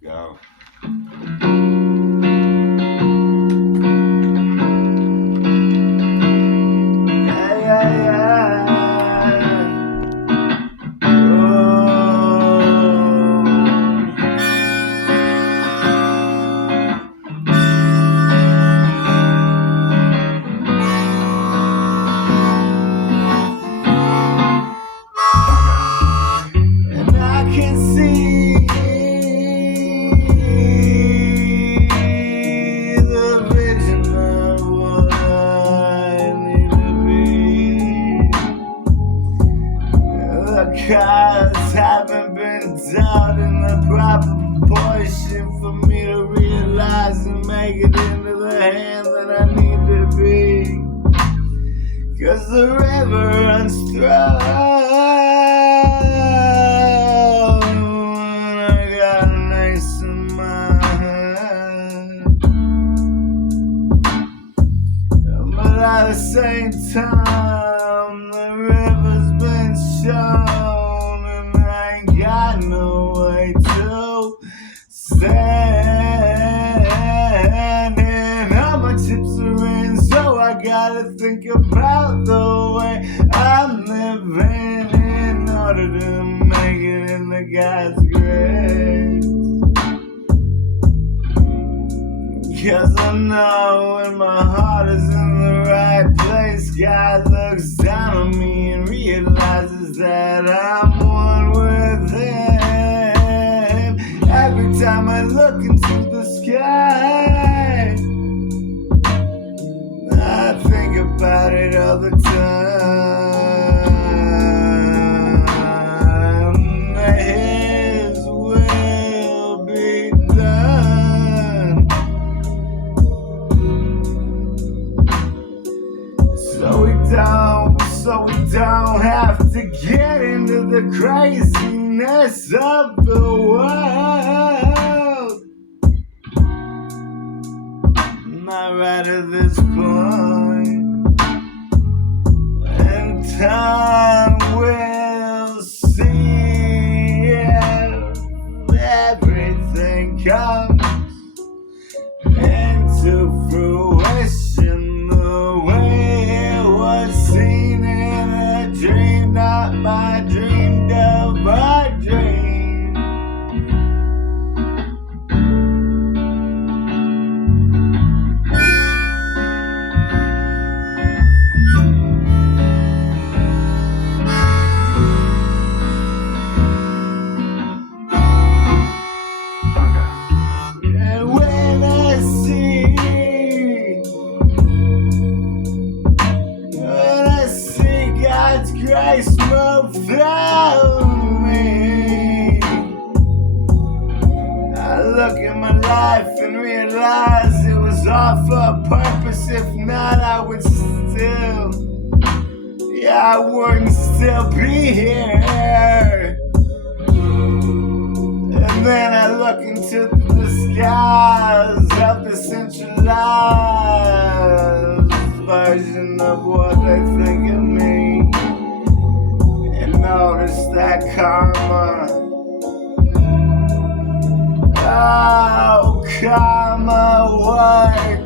Go. Yeah, yeah, yeah. And I can see the vision of what I need to be. The cards haven't been dealt in the proper proportion for me to realize and make it into the hand that I need to be. 'Cause the river runs through, and I got an ace in my hand. But at the same time, the river's been shown, and I ain't got no way to stand. And all my chips are in, so I gotta think about the way I'm living in order to make it into God's grace. 'Cause I know when my heart is in the right place, God looks down on me and realizes that I'm one with Him. Every time I look into the sky, I think about it all the time. His will be done. So we don't have to get into the craziness of the world. Not right at this point. And time will see if everything comes into fruition the way it was seen in a dream, not my dream of my dream. And when I see God's grace move through me, I look at my life and realize it was all for a purpose. If not, I would still, I wouldn't still be here. And then I look into the skies of the centralized version of what they think of me, and notice that karma, oh, karma works.